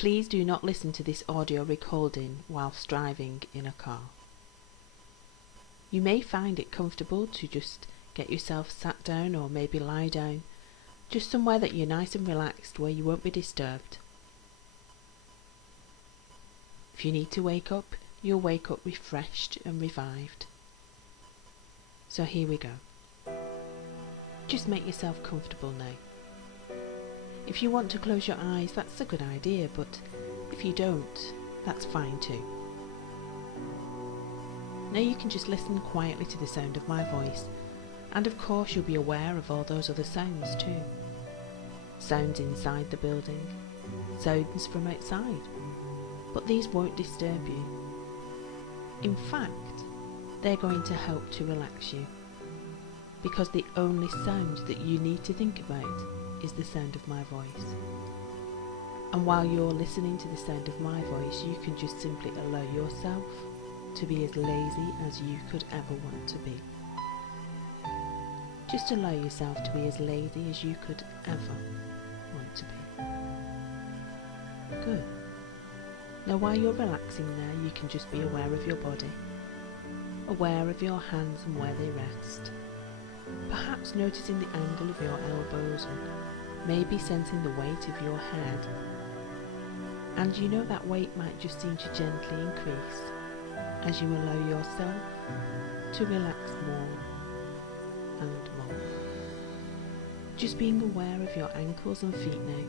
Please do not listen to this audio recording whilst driving in a car. You may find it comfortable to just get yourself sat down or maybe lie down, just somewhere that you're nice and relaxed where you won't be disturbed. If you need to wake up, you'll wake up refreshed and revived. So here we go. Just make yourself comfortable now. If you want to close your eyes, that's a good idea, but if you don't, that's fine too. Now you can just listen quietly to the sound of my voice, and of course you'll be aware of all those other sounds too. Sounds inside the building, sounds from outside, but these won't disturb you. In fact, they're going to help to relax you, because the only sound that you need to think about is the sound of my voice. And while you're listening to the sound of my voice, you can just simply allow yourself to be as lazy as you could ever want to be. Just allow yourself to be as lazy as you could ever want to be. Good. Now while you're relaxing there, you can just be aware of your body, aware of your hands and where they rest, perhaps noticing the angle of your elbows and maybe sensing the weight of your head. And you know that weight might just seem to gently increase as you allow yourself to relax more and more. Just being aware of your ankles and feet now,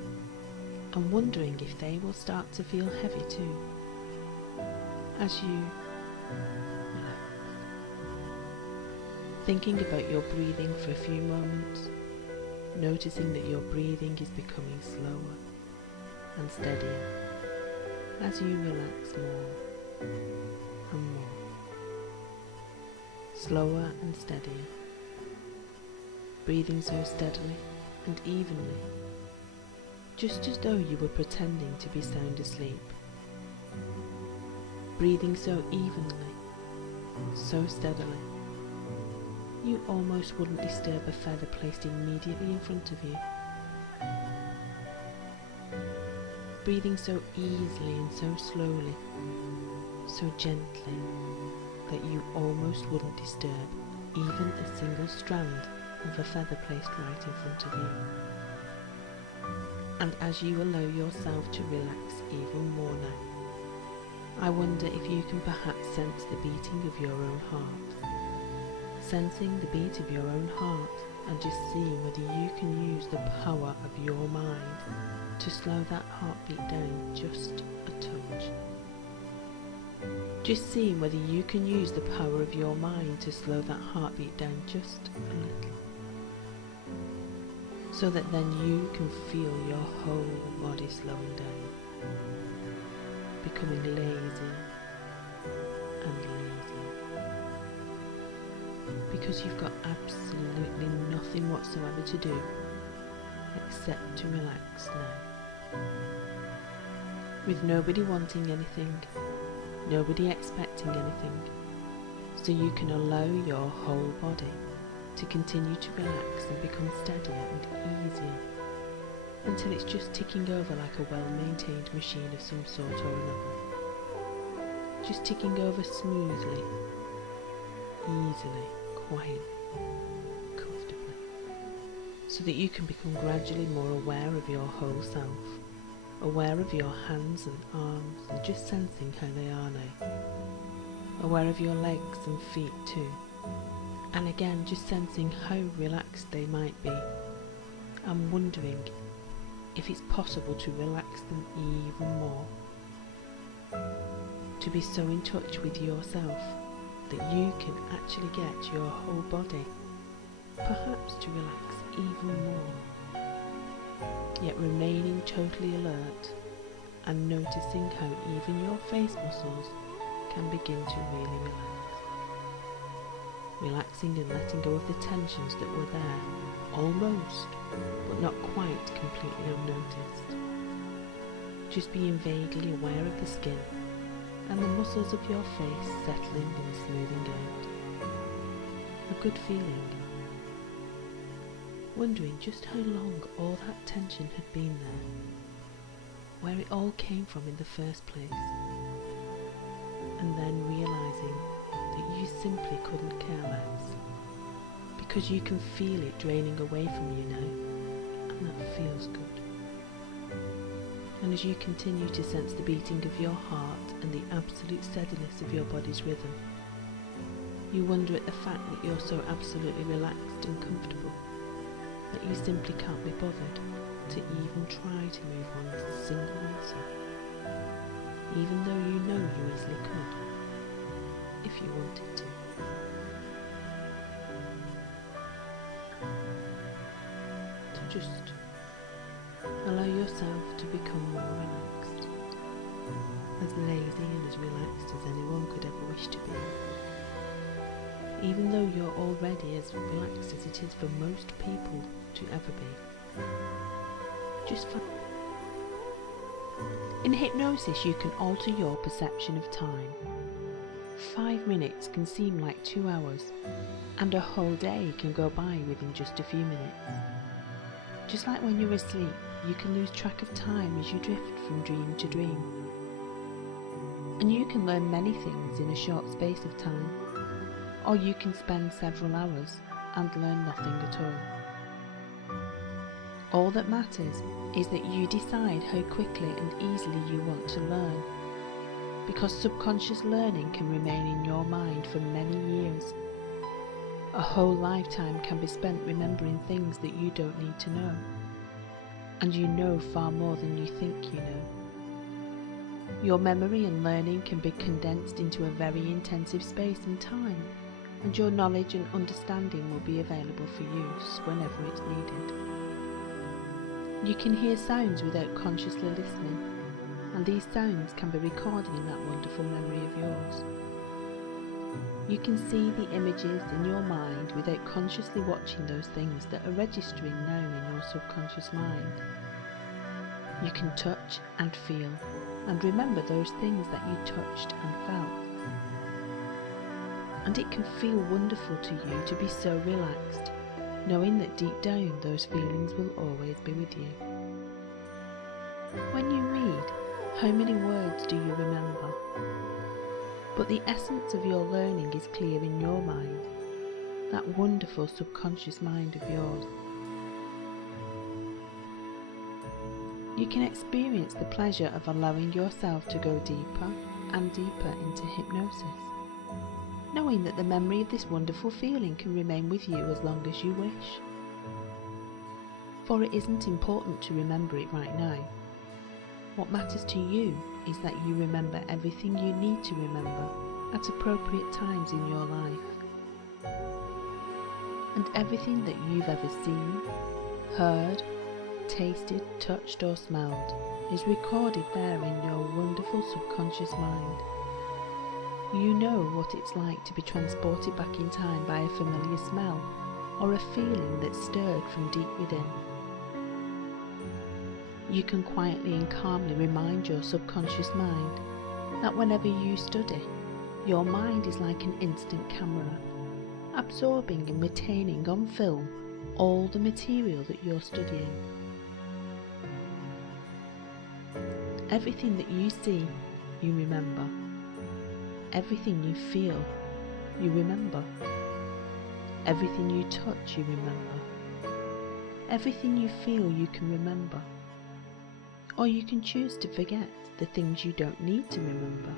and wondering if they will start to feel heavy too, as you relax. Thinking about your breathing for a few moments, noticing that your breathing is becoming slower and steadier as you relax more and more. Slower and steadier, breathing so steadily and evenly, just as though you were pretending to be sound asleep. Breathing so evenly, so steadily, you almost wouldn't disturb a feather placed immediately in front of you. Breathing so easily and so slowly, so gently, that you almost wouldn't disturb even a single strand of a feather placed right in front of you. And as you allow yourself to relax even more now, I wonder if you can perhaps sense the beating of your own heart. Sensing the beat of your own heart and just seeing whether you can use the power of your mind to slow that heartbeat down just a touch. Just seeing whether you can use the power of your mind to slow that heartbeat down just a little, so that then you can feel your whole body slowing down, becoming lazier and lazier, because you've got absolutely nothing whatsoever to do except to relax now. With nobody wanting anything, nobody expecting anything, so you can allow your whole body to continue to relax and become steadier and easier until it's just ticking over like a well-maintained machine of some sort or another. Just ticking over smoothly, easily, quietly, comfortably, so that you can become gradually more aware of your whole self, aware of your hands and arms and just sensing how they are now, aware of your legs and feet too, and again just sensing how relaxed they might be, and wondering if it's possible to relax them even more, to be so in touch with yourself that you can actually get your whole body perhaps to relax even more, yet remaining totally alert and noticing how even your face muscles can begin to really relax. Relaxing and letting go of the tensions that were there, almost, but not quite completely unnoticed. Just being vaguely aware of the skin and the muscles of your face settling and smoothing out. A good feeling. Wondering just how long all that tension had been there. where it all came from in the first place, and then realising that you simply couldn't care less, because you can feel it draining away from you now, and that feels good. And as you continue to sense the beating of your heart and the absolute steadiness of your body's rhythm, you wonder at the fact that you're so absolutely relaxed and comfortable that you simply can't be bothered to even try to move one single muscle, even though you know you easily could, if you wanted to. So just allow yourself to become more relaxed, as lazy and as relaxed as anyone could ever wish to be, even though you're already as relaxed as it is for most people to ever be. Just fine. In hypnosis, you can alter your perception of time. 5 minutes can seem like 2 hours, and a whole day can go by within just a few minutes. Just like when you're asleep, you can lose track of time as you drift from dream to dream. And you can learn many things in a short space of time, or you can spend several hours and learn nothing at all. All that matters is that you decide how quickly and easily you want to learn, because subconscious learning can remain in your mind for many years. A whole lifetime can be spent remembering things that you don't need to know, and you know far more than you think you know. Your memory and learning can be condensed into a very intensive space and time, and your knowledge and understanding will be available for use whenever it's needed. You can hear sounds without consciously listening, and these sounds can be recorded in that wonderful memory of yours. You can see the images in your mind without consciously watching those things that are registering now in your subconscious mind. You can touch and feel and remember those things that you touched and felt. And it can feel wonderful to you to be so relaxed, knowing that deep down those feelings will always be with you. When you read, how many words do you remember? But the essence of your learning is clear in your mind, that wonderful subconscious mind of yours. You can experience the pleasure of allowing yourself to go deeper and deeper into hypnosis, knowing that the memory of this wonderful feeling can remain with you as long as you wish. For it isn't important to remember it right now. What matters to you is that you remember everything you need to remember at appropriate times in your life. And everything that you've ever seen, heard, tasted, touched or smelled is recorded there in your wonderful subconscious mind. You know what it's like to be transported back in time by a familiar smell or a feeling that stirred from deep within. You can quietly and calmly remind your subconscious mind that whenever you study, your mind is like an instant camera, absorbing and retaining on film all the material that you're studying. Everything that you see, you remember. Everything you feel, you remember. Everything you touch, you remember. Everything you feel, you can remember. Or you can choose to forget the things you don't need to remember,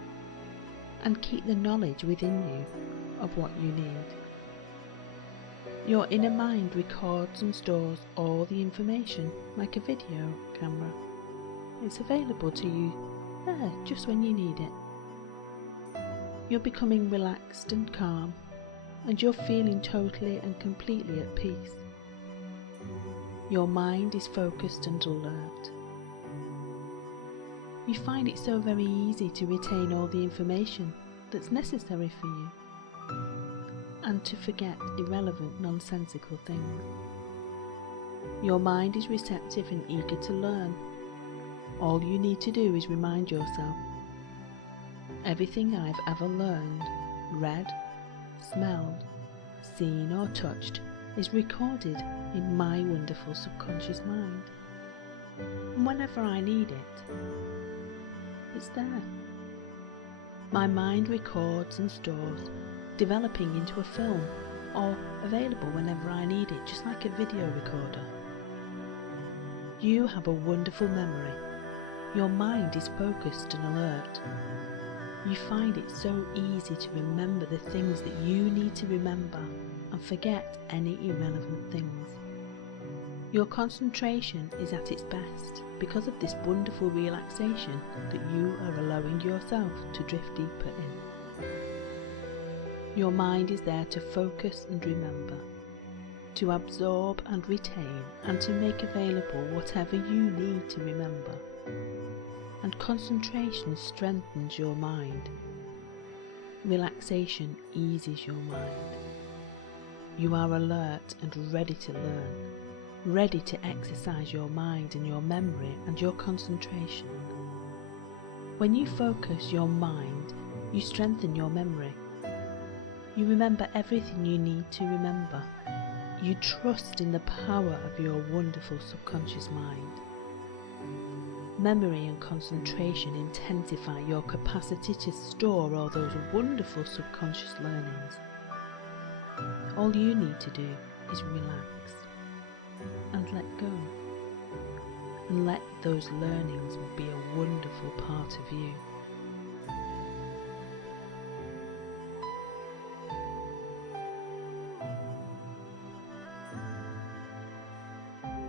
and keep the knowledge within you of what you need. Your inner mind records and stores all the information like a video camera. It's available to you there just when you need it. You're becoming relaxed and calm, and you're feeling totally and completely at peace. Your mind is focused and alert. You find it so very easy to retain all the information that's necessary for you, and to forget irrelevant, nonsensical things. Your mind is receptive and eager to learn. All you need to do is remind yourself, everything I've ever learned, read, smelled, seen or touched is recorded in my wonderful subconscious mind. and whenever I need it, it's there. My mind records and stores, developing into a film, or available whenever I need it, just like a video recorder. You have a wonderful memory. Your mind is focused and alert. You find it so easy to remember the things that you need to remember and forget any irrelevant things. Your concentration is at its best because of this wonderful relaxation that you are allowing yourself to drift deeper in. Your mind is there to focus and remember, to absorb and retain, and to make available whatever you need to remember. And concentration strengthens your mind. Relaxation eases your mind. You are alert and ready to learn, ready to exercise your mind and your memory and your concentration. When you focus your mind, you strengthen your memory. You remember everything you need to remember. You trust in the power of your wonderful subconscious mind. Memory and concentration intensify your capacity to store all those wonderful subconscious learnings. All you need to do is relax and let go, and let those learnings be a wonderful part of you.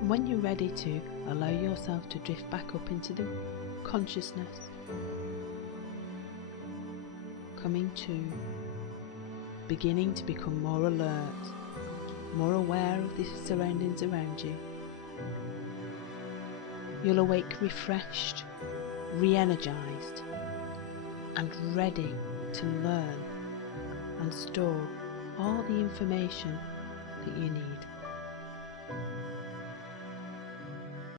And when you're ready to allow yourself to drift back up into the consciousness, coming to, beginning to become more alert, more aware of the surroundings around you, you'll awake refreshed, re-energized, and ready to learn and store all the information that you need.